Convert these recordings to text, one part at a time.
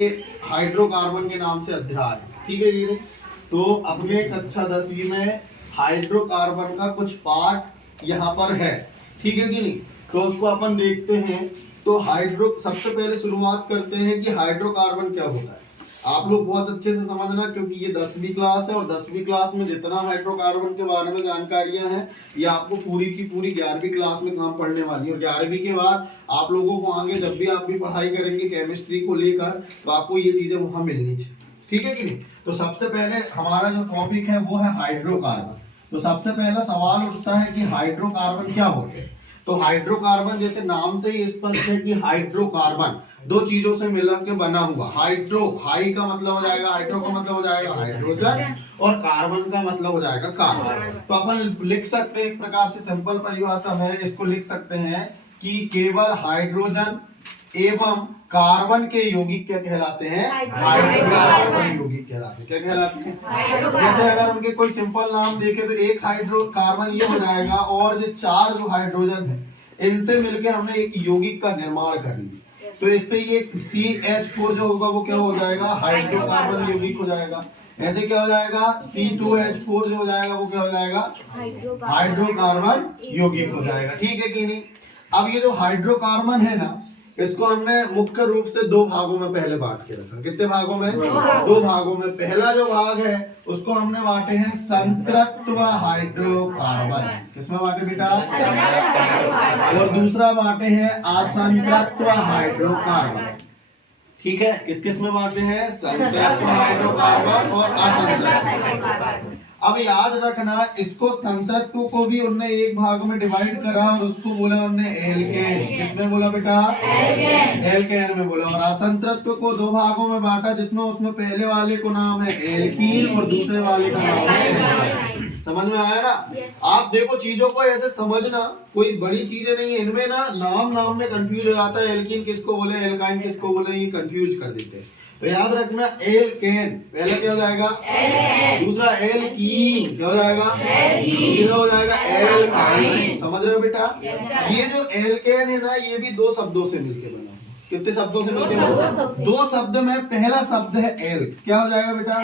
Hydrocarbon के नाम से अध्याय। ठीक है जी। तो अपने कक्षा 10वीं में हाइड्रोकार्बन का कुछ पार्ट यहाँ पर है। ठीक है कि नहीं। तो उसको अपन देखते हैं। तो सबसे पहले शुरुआत करते हैं कि हाइड्रोकार्बन क्या होता है। आप लोग बहुत अच्छे से समझना, क्योंकि ये 10वीं क्लास है और 10वीं क्लास में जितना हाइड्रोकार्बन के बारे में जानकारियां हैं ये आपको पूरी की पूरी 11वीं क्लास में काम पढ़ने वाली है। और 11वीं के बाद आप लोगों को आगे जब भी आप भी पढ़ाई करेंगे केमिस्ट्री को लेकर तो आपको ये चीजें वहां मिलनी चाहिए। ठीक है कि नहीं। तो सबसे पहले हमारा जो टॉपिक है वो है हाइड्रोकार्बन। तो सबसे पहला सवाल उठता है कि हाइड्रोकार्बन क्या होते हैं। तो हाइड्रोकार्बन जैसे नाम से ही स्पष्ट है कि हाइड्रोकार्बन दो चीजों से मिलकर के बना हुआ। हाई का मतलब हो जाएगा, हाइड्रो का मतलब हो जाएगा हाइड्रोजन, और कार्बन का मतलब हो जाएगा कार्बन। तो अपन लिख सकते हैं एक प्रकार से सिंपल परिभाषा में इसको लिख सकते हैं कि केवल हाइड्रोजन एवं कार्बन के यौगिक क्या कहलाते हैं, हाइड्रोकार्बन यौगिक कहलाते हैं। क्या कहलाते हैं, जैसे अगर उनके कोई सिंपल नाम देखे तो एक हाइड्रोकार्बन ये हो जाएगा, और जो चार जो हाइड्रोजन है इनसे मिलकर हमने एक यौगिक का निर्माण कर लिया। तो इससे ये CH4 जो होगा वो क्या हो जाएगा, हाइड्रोकार्बन यौगिक हो जाएगा। ऐसे क्या हो जाएगा, C2H4 जो हो जाएगा वो क्या हो जाएगा, हाइड्रोकार्बन यौगिक हो जाएगा। ठीक है कि नहीं। अब ये जो हाइड्रोकार्बन है ना, इसको हमने मुख्य रूप से दो भागों में पहले बांट के रखा। कितने भागों में, दो भागों में। पहला जो भाग है उसको हमने बांटे हैं संतृत्व हाइड्रोकार्बन। किसमें बांटे बेटा, और दूसरा बांटे हैं असंतृत्व हाइड्रोकार्बन। ठीक है, किस किस में बांटे हैं, संतृत्व हाइड्रोकार्बन और असंतृत्व। अब याद रखना, इसको संतृत्व को भी उनने एक भाग में डिवाइड करा और उसको बोला हमने एल्केन। किसमें बोला बेटा, एल्केन में बोला। और असंतृत्व को दो भागों में बांटा, जिसमें उसमें पहले वाले को नाम है एल्कीन और दूसरे वाले का नाम है एल्काइन। समझ में आया ना। आप देखो चीजों को ऐसे समझना, कोई बड़ी चीजें नहीं है इनमें ना। नाम में कंफ्यूज हो जाता है, एल्कीन किसको बोले एल्काइन किसको बोले, ये कंफ्यूज कर देते हैं। तो याद रखना, एल्केन पहले क्या हो जाएगा, दूसरा एल्कीन क्या हो जाएगा, तीसरा हो जाएगा एल्काइन। समझ रहे हो बेटा। ये जो एल्केन है ना, ये भी दो शब्दों से मिलके बना। कितने शब्दों से मिलके बना, दो शब्द में। पहला शब्द है एल, क्या हो जाएगा बेटा,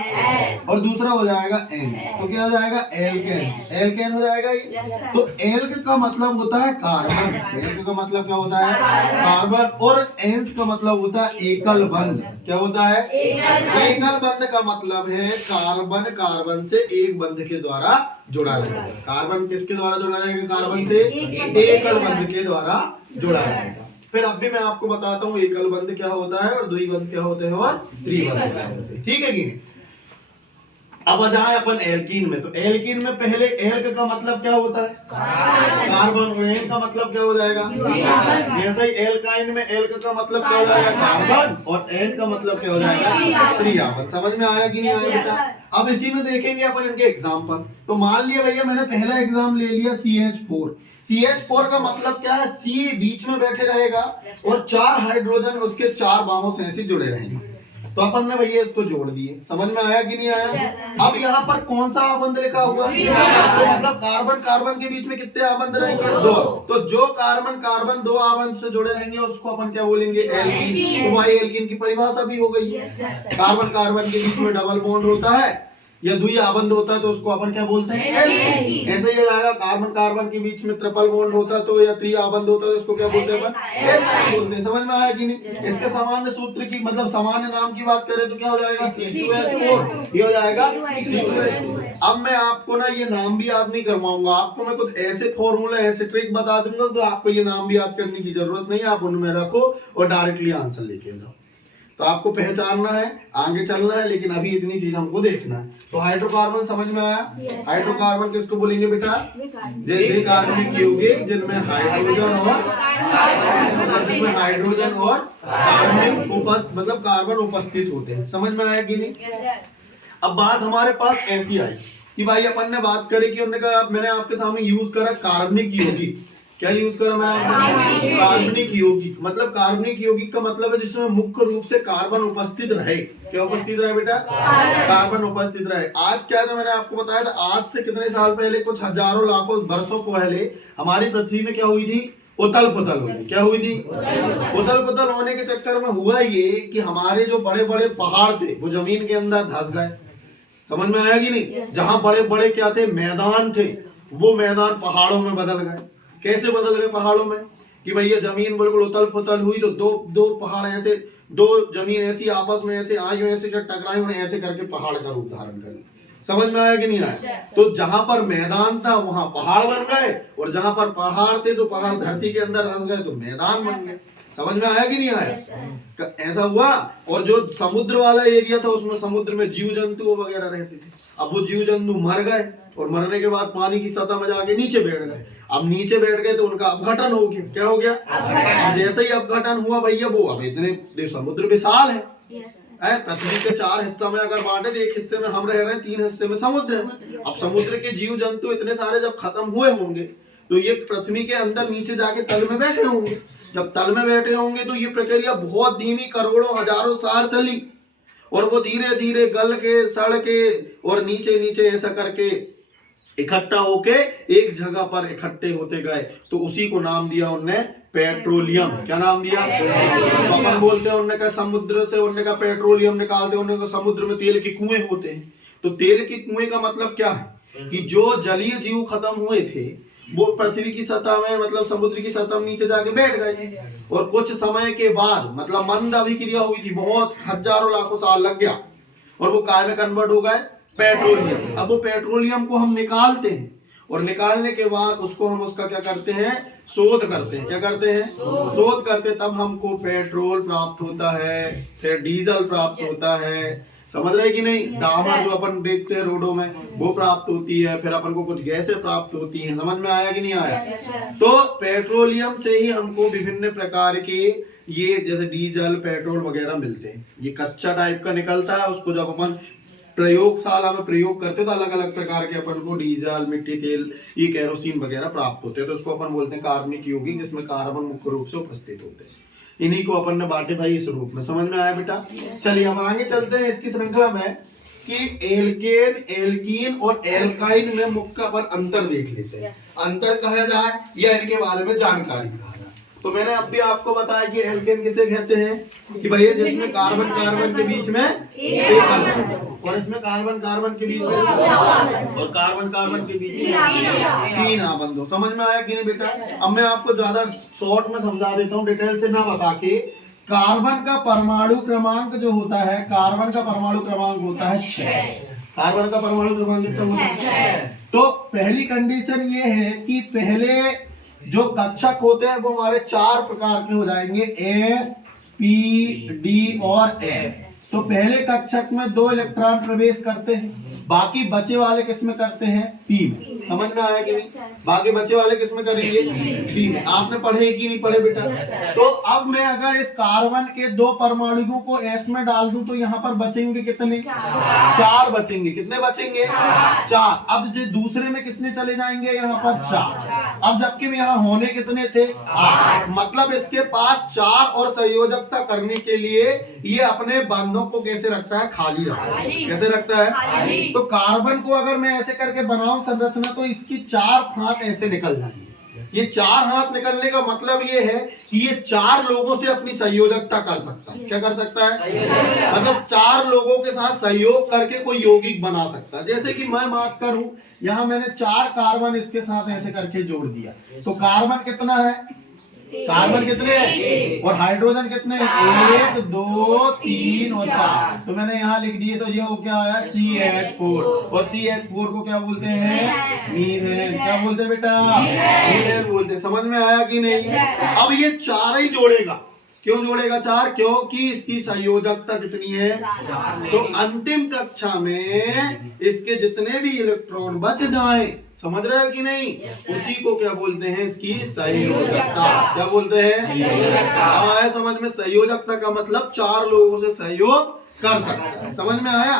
और दूसरा हो जाएगा एन। तो क्या हो जाएगा, एल्केन। एल्केन हो जाएगा ये। तो एल्क का मतलब होता है कार्बन। एल्क का मतलब क्या होता है, कार्बन। और एंस का मतलब होता है एकल बंध। क्या होता है, एकल बंध का मतलब है कार्बन कार्बन से एक बंध के द्वारा जुड़ा रहेगा। कार्बन किसके द्वारा जुड़ा रहेगा, कार्बन से एकल बंध के द्वारा जुड़ा रहेगा। फिर अब भी मैं आपको बताता हूँ एकल बंध क्या होता है और द्विबंध क्या होते हैं और त्रिबंध क्या होते हैं। ठीक है कि नहीं। अब आ जाए अपन एल्कीन में। तो एल्कीन में पहले एल्क का मतलब क्या होता है, कार्बन। और एन का मतलब क्या हो जाएगा, जैसे ही एल्काइन में एल्क का मतलब क्या हो जाएगा, कार्बन, और एन का मतलब क्या हो जाएगा, त्रिबंध। समझ में आया कि नहीं आया बेटा। अब इसी में देखेंगे अपन इनके एग्जाम्पल। तो मान लिया भैया मैंने पहला एग्जाम ले लिया CH4। CH4 का मतलब क्या है, C बीच में बैठे रहेगा और चार हाइड्रोजन उसके चार बाहों से ऐसे जुड़े रहेंगे। तो अपन ने भैया इसको जोड़ दिए। समझ में आया कि नहीं आया। अब यहाँ पर कौन सा आबंध लिखा हुआ, तो मतलब कार्बन कार्बन के बीच में कितने आबंध रहेंगे, दो। तो जो कार्बन कार्बन दो आबंध से जुड़े रहेंगे उसको अपन क्या बोलेंगे, एल्कीन। तो भाई एल्कीन की परिभाषा भी हो गई है। कार्बन कार्बन के बीच में डबल बॉन्ड होता है या द्वि आबंध होता है तो उसको अपन क्या बोलते हैं, एल्कीन। ऐसे ही जाएगा, कार्बन कार्बन के बीच में ट्रिपल बॉन्ड होता तो या त्रि आबंध होता तो इसको क्या बोलते हैं अपन, एल्काइन बोलते हैं। समझ में आया कि नहीं। इसके सामान्य सूत्र की मतलब सामान्य नाम की बात करें तो क्या हो जाएगा, C2H4। ये हो जाएगा C2H4। अब मैं आपको ना ये नाम भी याद नहीं करवाऊंगा, आपको मैं कुछ ऐसे फॉर्मूला ऐसे ट्रिक बता दूंगा तो आपको ये नाम भी याद करने की जरूरत नहीं है। आप उनमें रखो और डायरेक्टली आंसर लेके जाओ। तो आपको पहचानना है, आगे चलना है, लेकिन अभी इतनी चीज हमको देखना है। तो हाइड्रोकार्बन समझ में आया। हाइड्रोकार्बन किसको बोलेंगे बेटा, द्विकार्बनिक यौगिक जिनमें हाइड्रोजन और जिसमें हाइड्रोजन और कार्बन मतलब कार्बन उपस्थित होते हैं। समझ में आया कि नहीं। अब बात हमारे पास ऐसी आई कि भाई अपन ने बात करी कि उन्होंने कहा, मैंने आपके सामने यूज करा कार्बनिक यौगिक। क्या यूज करा मैंने, कार्बनिक यौगिक। मतलब कार्बनिक यौगिक का मतलब है जिसमें मुख्य रूप से कार्बन उपस्थित रहे। क्या उपस्थित रहे बेटा, कार्बन उपस्थित रहे। आज क्या है, मैंने आपको बताया था, आज से कितने साल पहले, कुछ हजारों लाखों वर्षों पहले हमारी पृथ्वी में क्या हुई थी, उथल पुथल हुई। क्या हुई थी? उथल पुथल होने के चक्कर में हुआ ये कि हमारे जो बड़े बड़े पहाड़ थे वो जमीन के अंदर धंस गए। समझ में आया कि नहीं? जहां बड़े बड़े क्या थे, मैदान थे, वो मैदान पहाड़ों में बदल गए। कैसे बदल गए पहाड़ों में? कि भैया जमीन बिल्कुल उथल पुथल हुई तो दो पहाड़ ऐसे, दो जमीन ऐसी आपस में ऐसे आई, ऐसे टकराई, उन्हें ऐसे करके पहाड़ का रूप धारण कर लिया। समझ में आया कि नहीं आया? तो जहां पर मैदान था वहां पहाड़ बन गए, और जहां पर पहाड़ थे तो पहाड़ धरती के अंदर धंस गए तो मैदान बन गए। समझ में आया कि नहीं आया? ऐसा हुआ। और जो समुद्र वाला एरिया था उसमें समुद्र में जीव जंतु वगैरह रहते थे। अब वो जीव जंतु मर गए, और मरने के बाद पानी की सतह में जाके नीचे बैठ गए। अब नीचे बैठ गए तो उनका अपघटन हो गया। क्या हो गया? जैसे ही अपघटन हुआ भैया, वो अब इतने समुद्र विशाल है, पृथ्वी के 4 हिस्सा में अगर बांटे तो 1 हिस्से में हम रह रहे हैं, 3 हिस्से में समुद्र है। अब समुद्र के जीव जंतु इतने सारे जब खत्म हुए होंगे तो ये पृथ्वी के अंदर नीचे जाके तल में बैठे होंगे। जब तल में बैठे होंगे तो ये प्रक्रिया बहुत धीमी, करोड़ों हजारों साल चली, और वो धीरे धीरे गल के, सड़ के, और नीचे नीचे ऐसा करके इकट्ठा होके एक जगह पर इकट्ठे होते गए। तो उसी को नाम दिया उनने पेट्रोलियम। क्या नाम दिया? तो अपन बोलते हैं, उन्होंने कहा समुद्र से, उन्होंने कहा पेट्रोलियम निकालते, उन्होंने कहा समुद्र में तेल के कुएं होते हैं। तो तेल के कुएं का मतलब क्या है? कि जो जलीय जीव खत्म हुए थे वो पृथ्वी की सतह में, मतलब समुद्र की सतह में नीचे जाके बैठ गए, और कुछ समय के बाद, मतलब मंद अभिक्रिया हुई थी, बहुत हजारों लाखों साल लग गया, और वो काय में कन्वर्ट हो गए? पेट्रोलियम। अब वो पेट्रोलियम को हम निकालते हैं, और निकालने के बाद उसको हम उसका क्या करते हैं? शोध करते हैं। क्या करते हैं? शोध करते, तब हमको पेट्रोल प्राप्त होता है, फिर डीजल प्राप्त होता है। समझ रहे कि नहीं? डामर जो अपन देखते हैं रोडों में वो प्राप्त होती है, फिर अपन को कुछ गैसें प्राप्त होती हैं। समझ में आया कि नहीं आया? तो पेट्रोलियम से ही हमको विभिन्न प्रकार के ये जैसे डीजल, पेट्रोल वगैरह मिलते हैं। ये कच्चा टाइप का निकलता है, उसको जब अपन प्रयोगशाला में प्रयोग करते तो अलग अलग प्रकार के अपन को डीजल, मिट्टी तेल, ये केरोसिन वगैरह प्राप्त होते हैं। तो उसको अपन बोलते हैं कार्बनिक यौगिक, जिसमें कार्बन मुख्य रूप से उपस्थित होते हैं। इन्हीं को अपन ने बांटे भाई इस रूप में। समझ में आया बेटा? चलिए अब आगे चलते हैं इसकी श्रृंखला में कि एल्केन, एल्कीन और एल्काइन में मुख्य अपन अंतर देख लेते हैं। अंतर कहा जाए या इनके बारे में जानकारी कहा जाए, तो मैंने अब भी आपको बताया कि एल्केन किसे कहते हैं? कि भैया जिसमें कार्बन कार्बन के बीच में एक बंध, और इसमें कार्बन कार्बन के बीच में, और कार्बन कार्बन के बीच में 3 बंध हो। समझ में आया कि नहीं बेटा? अब मैं आपको ज्यादा शॉर्ट में समझा देता हूँ, डिटेल से ना बता के। कार्बन का परमाणु क्रमांक जो होता है, कार्बन का परमाणु क्रमांक होता है 6। कार्बन का परमाणु क्रमांक कितना होता है? 6। तो पहली कंडीशन ये है कि पहले जो कक्षक होते हैं वो हमारे 4 प्रकार के हो जाएंगे, एस, पी, डी और एफ। तो पहले कक्षक में 2 इलेक्ट्रॉन प्रवेश करते हैं, बाकी बचे वाले किस में करते हैं? पी में। समझ में आया कि नहीं? बाकी बचे वाले किस में करेंगे? पी में। आपने पढ़े कि नहीं पढ़े बेटा? तो अब मैं अगर इस कार्बन के 2 परमाणुओं को एस में डाल दूं तो यहाँ पर बचेंगे कितने? 4 बचेंगे। कितने बचेंगे? 4। अब जो दूसरे में कितने चले जाएंगे? यहाँ पर 4। अब जबकि यहाँ होने कितने थे? 8। मतलब इसके पास 4 और संयोजकता करने के लिए ये अपने बंधों को कैसे रखता है? खाली रखता है। कैसे रखता है? तो कार्बन को अगर मैं ऐसे करके बनाऊं संरचना, तो इसकी 4 हाथ ऐसे निकल जाएंगे। ये 4 हाथ निकलने का मतलब ये है कि ये 4 लोगों से अपनी संयोजकता कर सकता है। क्या कर सकता है? मतलब 4 लोगों के साथ सहयोग करके कोई यौगिक बना सकता है। जैसे कि मैं बात करूं, यहाँ मैंने 4 कार्बन इसके साथ ऐसे करके जोड़ दिया, तो कार्बन कितना है? कार्बन कितने हैं? और हाइड्रोजन कितने हैं? 1, 2, 3 और 4। तो मैंने यहाँ लिख दिए, तो ये हो क्या आया? CH4। और CH4 को क्या बोलते हैं? मीथेन। क्या बोलते हैं बेटा? मीथेन बोलते हैं। समझ में आया कि नहीं? अब ये 4 ही जोड़ेगा। क्यों जोड़ेगा 4? क्योंकि इसकी संयोजकता कितनी है? तो अंतिम कक्षा में इसके जितने भी इलेक्ट्रॉन बच जाएं, समझ रहे हो कि नहीं, उसी को क्या बोलते हैं? इसकी संयोजकता। क्या बोलते हैं? आया समझ में? संयोजकता का मतलब 4 लोगों से सहयोग कर सकता है। समझ में आया?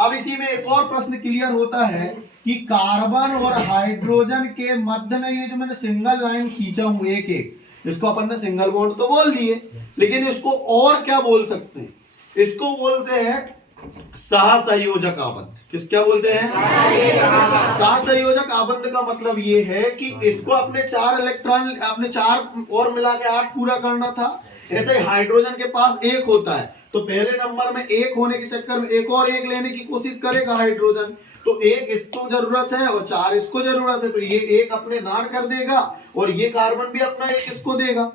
अब इसी में एक और प्रश्न क्लियर होता है कि कार्बन और हाइड्रोजन के मध्य में ये जो मैंने सिंगल लाइन खींचा हूं, एक एक, इसको अपन ने सिंगल बॉन्ड तो बोल दिए, लेकिन इसको और क्या बोल सकते हैं? इसको बोलते हैं सहसंयोजक आबंध। किस क्या बोलते हैं? सहसंयोजक आबंध का मतलब ये है कि इसको अपने 4 इलेक्ट्रॉन, अपने 4 और मिला के 8 पूरा करना था। ऐसे हाइड्रोजन के पास 1 होता है, तो पहले नंबर में 1 होने के चक्कर में एक और 1 लेने की कोशिश करेगा हाइड्रोजन, तो 1 इसको जरूरत है और 4 इसको जरूरत है, तो ये 1 अपने दान कर देगा और ये कार्बन भी अपना 1 इसको देगा।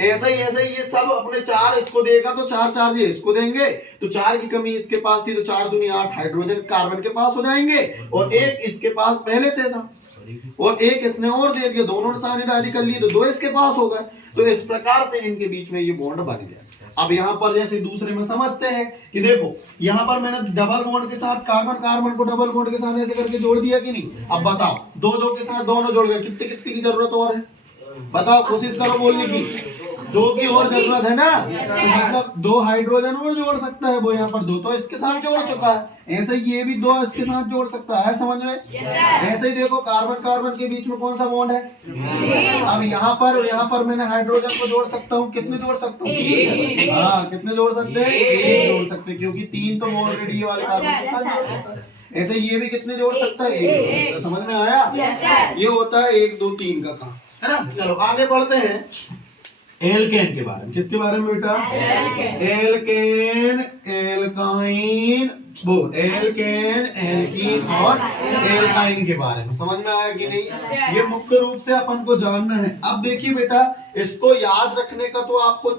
ऐसा ही ये सब अपने 4 इसको देगा, तो 4 ये इसको देंगे, तो 4 की कमी इसके पास थी, तो 4 दूनी 8 हाइड्रोजन कार्बन के पास हो जाएंगे और 1 इसके पास पहले था और 1 इसने और दे दिया, दोनों ने साझेदारी कर ली, तो 2 इसके पास हो गए। तो इस प्रकार से इनके बीच में ये बॉन्ड बन गया। अब यहाँ पर जैसे दूसरे में समझते हैं कि देखो यहाँ पर मैंने डबल बॉन्ड के साथ कार्बन को डबल बॉन्ड के साथ ऐसे करके जोड़ दिया कि नहीं। अब बताओ 2 के साथ दोनों जोड़ गए, कितनी की जरूरत और है? बताओ, कोशिश करो बोलने की। 2 की और जरूरत है ना, तो मतलब 2 हाइड्रोजन और जोड़ सकता है वो, यहाँ पर 2 तो इसके साथ जोड़ चुका है, ऐसे ही ये भी 2 इसके साथ जोड़ सकता है। समझ में? ऐसे ही देखो कार्बन के बीच में कौन सा बॉन्ड है? अब यहाँ पर मैंने हाइड्रोजन को जोड़ सकता हूँ, कितने जोड़ सकता हूँ? हाँ, कितने जोड़ सकते हैं? 1 जोड़ सकते हैं, क्योंकि 3 तो ऑलरेडी ये वाले कार्बन के साथ जोड़ सकता है। ऐसे ये भी कितने जोड़ सकता है? 1। तो समझ में आया? ये होता है 1 2 3 का काम, है ना। चलो आगे बढ़ते हैं एल्केन के बारे में। किसके बारे में बेटा? एल्केन, एल्काइन, वो एल्केन, एल्कीन और एल्काइन के बारे में। समझ में आया कि नहीं? ये मुख्य रूप से अपन को जानना है। अब देखिए बेटा, इसको याद रखने का तो आपको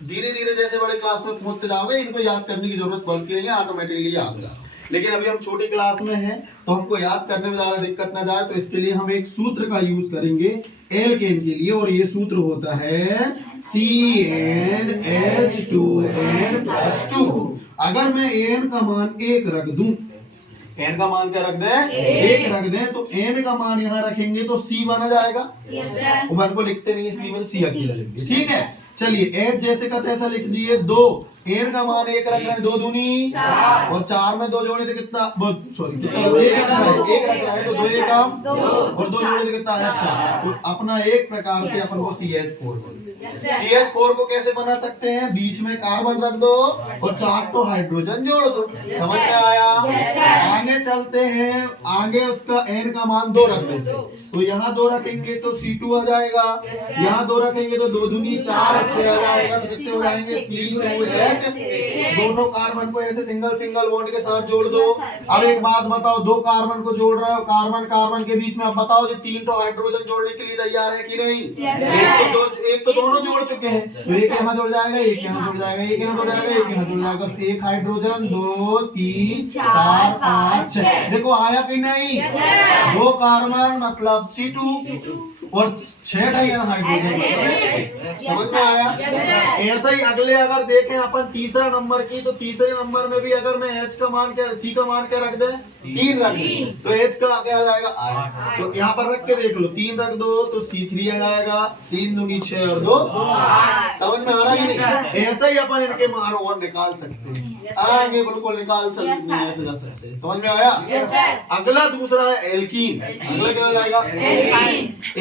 धीरे धीरे जैसे बड़े क्लास में पहुंचते जाओगे, इनको याद करने की जरूरत पड़ती नहीं है, ऑटोमेटिकली याद हो जाता है। लेकिन अभी हम छोटी क्लास में हैं, तो हमको याद करने में ज्यादा दिक्कत ना जाए, तो इसके लिए हम एक सूत्र का यूज करेंगे एल्केन के लिए, और ये सूत्र होता है CnH2n+2। अगर मैं n का मान 1 रख दूं, n का मान क्या रख दें? 1 रख दें, तो n का मान यहाँ रखेंगे तो C बना जाएगा। वन को लिखते नहीं, इसलिए मैंने C अकेला लिख दिया। ठीक है, चलिए H जैसे का तैसा लिख दिए। 2 n का मान 1 रख रहे हैं, 2 दूनी 4 और 4 में 2 जोड़े तो कितना, सॉरी कितना, 1 रख रहा है, तो 2 1 और 2 जोड़े तो कितना है? 4। तो अपना एक प्रकार से अपन को CH4 CH4 को कैसे बना सकते हैं? बीच में कार्बन रख दो और 4 तो हाइड्रोजन जोड़ दो। समझ में आया? आगे चलते हैं, आगे उसका n का मान 2 रख देते, तो यहाँ 2 रखेंगे तो C2 आ जाएगा, यहाँ 2 रखेंगे तो 2 दूनी 4 6 आ जाएगा, तो कितने हो जाएंगे? C2H। दोनों कार्बन को ऐसे सिंगल बॉन्ड के साथ जोड़ दो। अब एक बात बताओ, 2 कार्बन को जोड़ रहे हो, कार्बन के बीच में, अब बताओ जो 3 तो हाइड्रोजन जोड़ने के लिए तैयार है कि नहीं? एक तो दोनों जोड़ चुके हैं, तो एक यहाँ जुड़ जाएगा, एक यहाँ जुड़ जाएगा, एक यहाँ जुड़ जाएगा, एक यहाँ जुड़ जाएगा, तो 1 हाइड्रोजन 2 3 4 5 6। देखो आया कि नहीं? 2 कार्बन मतलब C2 और 6 हाइड्रोजन। समझ में आया? ऐसा ही अगले अगर देखें अपन तीसरा नंबर की, तो तीसरे नंबर में भी अगर मैं H का मान क्या, C का मान क्या रख दें? 3 रख दें, तो H का क्या आ जाएगा? I। तो यहाँ पर रख के देख लो, 3 रख दो तो C3 आ जाएगा, 3 दूनी 6 और 2। समझ में आ रहा है कि नहीं? ऐसा ही अपन इनके मान और निकाल सकते हैं, आगे बिल्कुल निकाल सकते हैं, ऐसे कर सकते हैं। समझ में आया? अगला दूसरा है एल्कीन। अगला क्या हो जाएगा?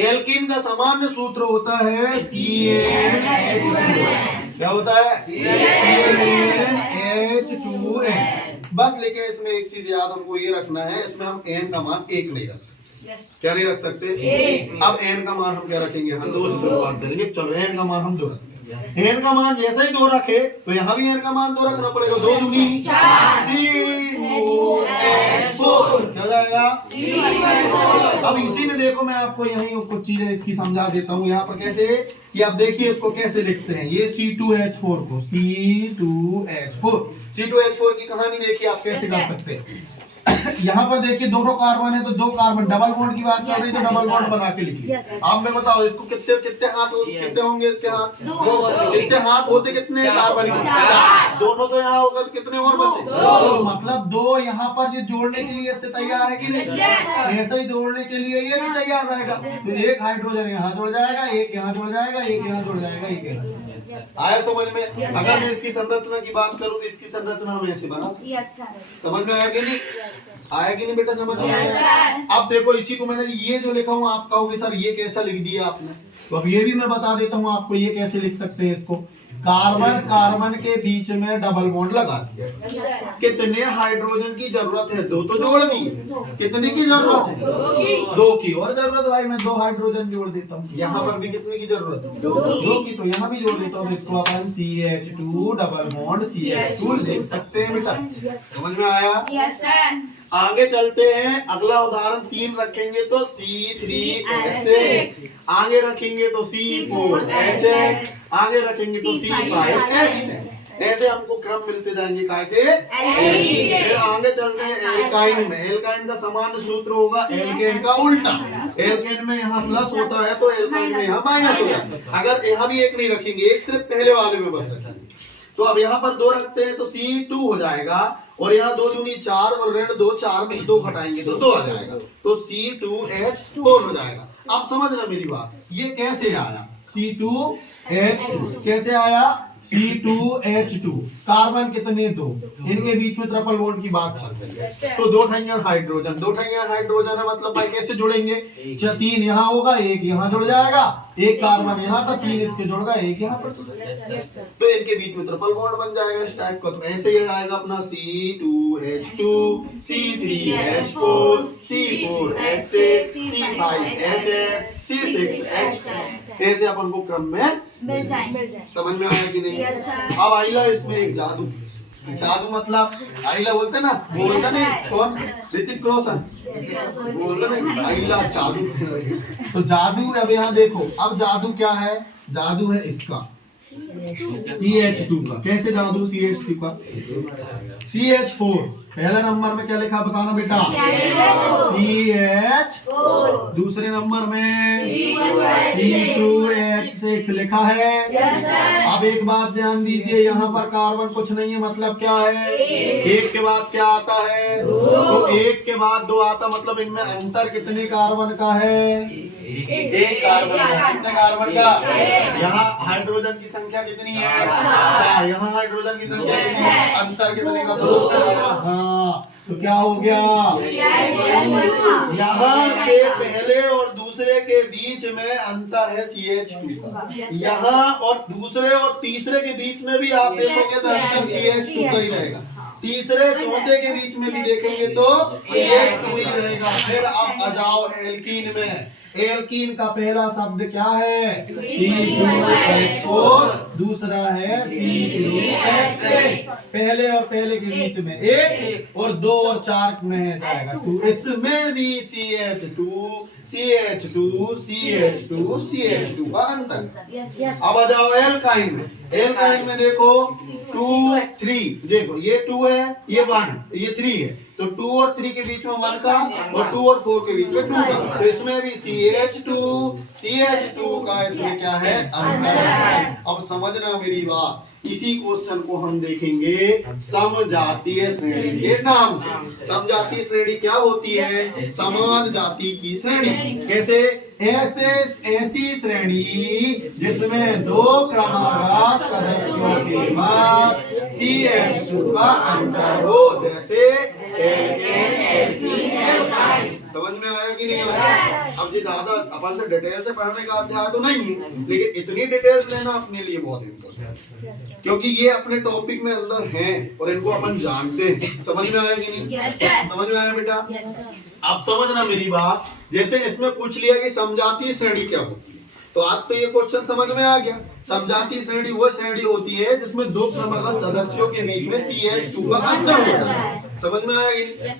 एल्कीन का सामान्य सूत्र होता है CnH2। क्या होता है? CnH2n। बस लेकिन इसमें एक चीज याद हमको ये रखना है, इसमें हम n का मान 1 नहीं रख सकते। क्या नहीं रख सकते? अब n का मान हम क्या रखेंगे? हम 2 से शुरुआत करेंगे। चलो n का मान हम 2 रखेंगे। n का मान जैसे ही 2 रखे, तो यहाँ भी n का मान 2 रखना पड़ेगा। 2 दूनी 4 C2H4 क्या जाएगा? अब इसी में देखो, मैं आपको यहीं कुछ चीजें इसकी समझा देता हूँ। यहाँ पर कैसे कि आप देखिए इसको कैसे लिखते हैं, ये C2H4 को C2H4 की कहानी देखिए आप कैसे कर सकते हैं। यहाँ पर देखिए दोनों कार्बन है, तो 2 कार्बन, डबल बॉन्ड की बात चल रही, तो डबल बॉन्ड बना के लिखिए। अब मैं बताओ इसको कितने हाथ कितने होंगे इसके हाथ? कितने हाथ होते? कितने कार्बन के? 4। दोनों तो यहाँ होकर कितने और बचे? 2। मतलब 2 यहाँ पर ये जोड़ने के लिए इससे तैयार है कि नहीं? ऐसे ही जोड़ने के लिए ये भी तैयार रहेगा, तो 1 हाइड्रोजन यहाँ जुड़ जाएगा, 1 यहाँ जुड़ जाएगा, 1 यहाँ जुड़ जाएगा, 1 यहाँ। आया समझ में? अगर मैं इसकी संरचना की बात करूं, तो इसकी संरचना हम ऐसे बना सकते हैं। समझ में आया कि नहीं? आया कि नहीं बेटा? समझ में आया? अब देखो इसी को मैंने ये जो लिखा हूं, आप कहोगे सर ये कैसा लिख दिया आपने, तो अब ये भी मैं बता देता हूं आपको, ये कैसे लिख सकते हैं इसको। कार्बन कार्बन के बीच में डबल बॉन्ड लगा दिया। कितने हाइड्रोजन की जरूरत है? 2 तो जोड़ दी। कितने की जरूरत है? 2 की। और जरूरत भाई मैं 2 हाइड्रोजन जोड़ देता हूँ। यहाँ पर भी कितने की जरूरत है? 2 की। तो यहाँ भी जोड़ देता हूँ। इसको अपन CH2 डबल बॉन्ड CH2 लिख सकते हैं बेटा। समझ में आया? आगे चलते हैं। अगला उदाहरण 3 रखेंगे तो C3H6, आगे रखेंगे तो C4H8, आगे रखेंगे तो C5H10। ऐसे हमको क्रम मिलते जाएंगे काय के। फिर आगे चलते हैं एल्काइन में। एल्काइन का सामान्य सूत्र होगा एल्केन का उल्टा। एल्केन में यहाँ प्लस होता है तो एल्काइन में यहाँ माइनस हो जाता है। अगर यहाँ भी 1 नहीं रखेंगे, 1 सिर्फ पहले वाले में बस रखेंगे। तो अब यहाँ पर 2 रखते हैं तो C2 हो जाएगा, और यहाँ 2 दूनी 4 और ऋण 2, 4 में से 2 घटाएंगे तो 2 आ जाएगा, तो C2H4 हो जाएगा। अब समझना मेरी बात, ये कैसे आया C2H2, कैसे आया C2H2। कार्बन कितने? 2, इनके बीच में ट्रिपल बॉन्ड की बात चल रही है। तो 2 हाइड्रोजन, 2 हाइड्रोजन है, मतलब भाई कैसे जोड़ेंगे? 3 यहाँ होगा, 1 यहाँ जुड़ जाएगा, 1 कार्बन यहाँ था, 3 इसके जुड़ गया, 1 यहाँ पर जुड़ जाएगा, तो इनके बीच में ट्रिपल बॉन्ड बन जाएगा इस टाइप का। तो ऐसे ही आएगा अपना C2H2, C3H4, C4H6, C5H8, C6H10। ऐसे अपन को क्रम में मिल जाए। समझ में आया कि नहीं? अब आइला इसमें एक जादू। जादू मतलब आइला बोलते ना, बोलता नहीं कौन? ऋतिक रोशन बोलते नहीं आइला जादू। तो जादू अब यहाँ देखो, अब जादू क्या है? जादू है इसका CH2 का। कैसे जादू CH2 का? CH4 पहला नंबर में क्या लिखा बताना बेटा? CH4। दूसरे नंबर में C2H6 लिखा है। अब एक बात ध्यान दीजिए, यहाँ पर कार्बन कुछ नहीं है, मतलब क्या है? 1 के बाद क्या आता है? तो 1 के बाद 2 आता, मतलब इनमें अंतर कितने कार्बन का है? 1 कार्बन का। कितने कार्बन का? यहाँ हाइड्रोजन की संख्या कितनी है? 4। यहाँ हाइड्रोजन की संख्या कितनी है? अंतर कितने का? हाँ, तो क्या हो गया? यहाँ के पहले और दूसरे के बीच में अंतर है CH2 का। यहाँ और दूसरे और तीसरे के बीच में भी आप देखोगे तो अंतर CH2 का ही रहेगा। तीसरे चौथे के बीच में भी देखेंगे तो CH2 ही रहेगा। फिर अब आ जाओ एल्कीन में। एल्कीन का पहला शब्द क्या है? C2H4, दूसरा है C2H6। पहले और पहले के बीच में 1 और 2 और 4 में जाएगा 2। इसमें भी CH2 CH2 का अंतर। अब आ जाओ एल्काइन में। एल्काइन में देखो 2 3, देखो ये 2 है, ये 1, ये 3 है, तो 2 और 3 के बीच में 1 का, और 2 और 4 के बीच में 2 का। तो इसमें भी CH2 का इसमें क्या है? अंतर है। अब समझना मेरी बात, इसी क्वेश्चन को हम देखेंगे समजातीय श्रेणी के नाम से। समजातीय श्रेणी क्या होती है? समान जाति की श्रेणी। कैसे? ऐसी श्रेणी जिसमें 2 क्रमागत सदस्यों के बाद CH2 का अंतर हो, जैसे समझ में आया कि नहीं आया? अब जी ज्यादा अपन से डिटेल से पढ़ने का अध्याय तो नहीं है, लेकिन इतनी डिटेल्स लेना अपने लिए बहुत इम्पोर्टेंट है, क्योंकि ये अपने टॉपिक में अंदर हैं और इनको अपन जानते हैं। समझ में आया कि नहीं? समझ में आया बेटा? अब समझना मेरी बात, जैसे इसमें पूछ लिया कि समजातीय श्रेणी क्या होती है, तो आज तो ये क्वेश्चन समझ में आ गया। समजातीय श्रेणी वह श्रेणी होती है जिसमें 2 क्रमागत सदस्यों के बीच में CH2 का अंतर होता है। समझ में आया?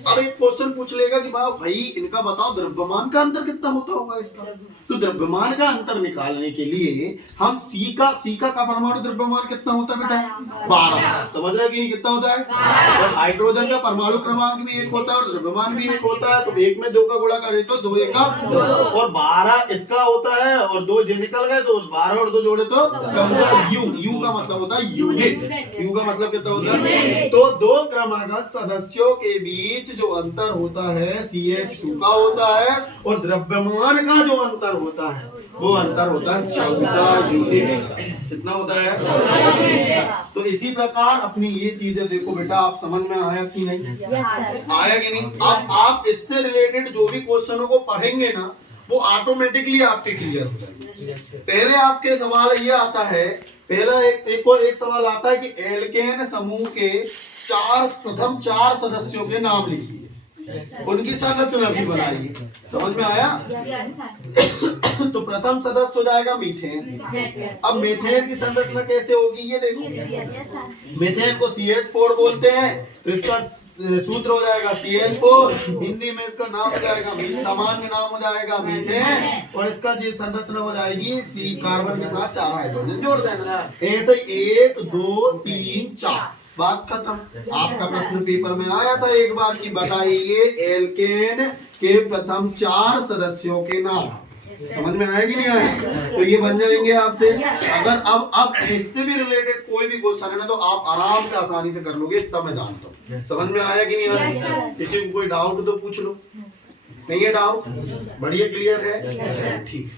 अब एक क्वेश्चन पूछ लेगा कि भाई इनका बताओ द्रव्यमान का अंतर कितना होता होगा इसका। तो द्रव्यमान का अंतर निकालने के लिए हम C का परमाणु द्रव्यमान कितना होता है बेटा? 12। समझ रहे कि कितना होता है? और हाइड्रोजन का परमाणु क्रमांक भी 1 होता है और द्रव्यमान भी 1 होता है, तो 1 में 2 का गुणा करें तो 2 1 और 12 इसका होता है, और 2 जे निकल गए तो 12 और 2 जोड़े तो 14। यू का मतलब होता है यूनिट। यू का मतलब कितना होता है? तो 2 क्रमागत सदस्यों के बीच जो अंतर होता है CH2 का होता है, और द्रव्यमान का जो अंतर होता है वो अंतर होता है 14 यूनिट का। कितना होता है? तो इसी प्रकार अपनी ये चीजें देखो बेटा, आप समझ में आया कि नहीं? आया कि नहीं? अब आप इससे रिलेटेड जो भी क्वेश्चनों को पढ़ेंगे ना, वो ऑटोमेटिकली आपके क्लियर हो जाएंगे। पहले आपके सवाल ये आता है, पहला एक सवाल आता है कि एल्केन समूह के प्रथम चार सदस्यों के नाम लिखिए, उनकी संरचना भी बनाइए। समझ में आया? तो प्रथम सदस्य हो जाएगा मीथेन। अब मीथेन की संरचना कैसे होगी ये देखो। मीथेन को CH4 बोलते हैं, तो इसका सूत्र हो जाएगा CH4। हिंदी में इसका नाम हो जाएगा, सामान्य नाम हो जाएगा मीथेन, और इसका जो संरचना हो जाएगी C कार्बन के साथ 4 हाइड्रोजन जोड़ देना। ऐसे 1 2 3 4, बात खत्म। आपका प्रश्न पेपर में आया था एक बार कि बताइए एल्केन के प्रथम 4 सदस्यों के नाम। समझ में आया कि नहीं आया? तो ये बन जाएंगे आपसे। अगर अब इससे भी रिलेटेड कोई भी क्वेश्चन है ना, तो आप आराम से आसानी से कर लोगे, इतना मैं जानता हूँ। समझ में आया कि नहीं आया? किसी को कोई डाउट तो पूछ लो। नहीं है डाउट? बढ़िया क्लियर है? ठीक।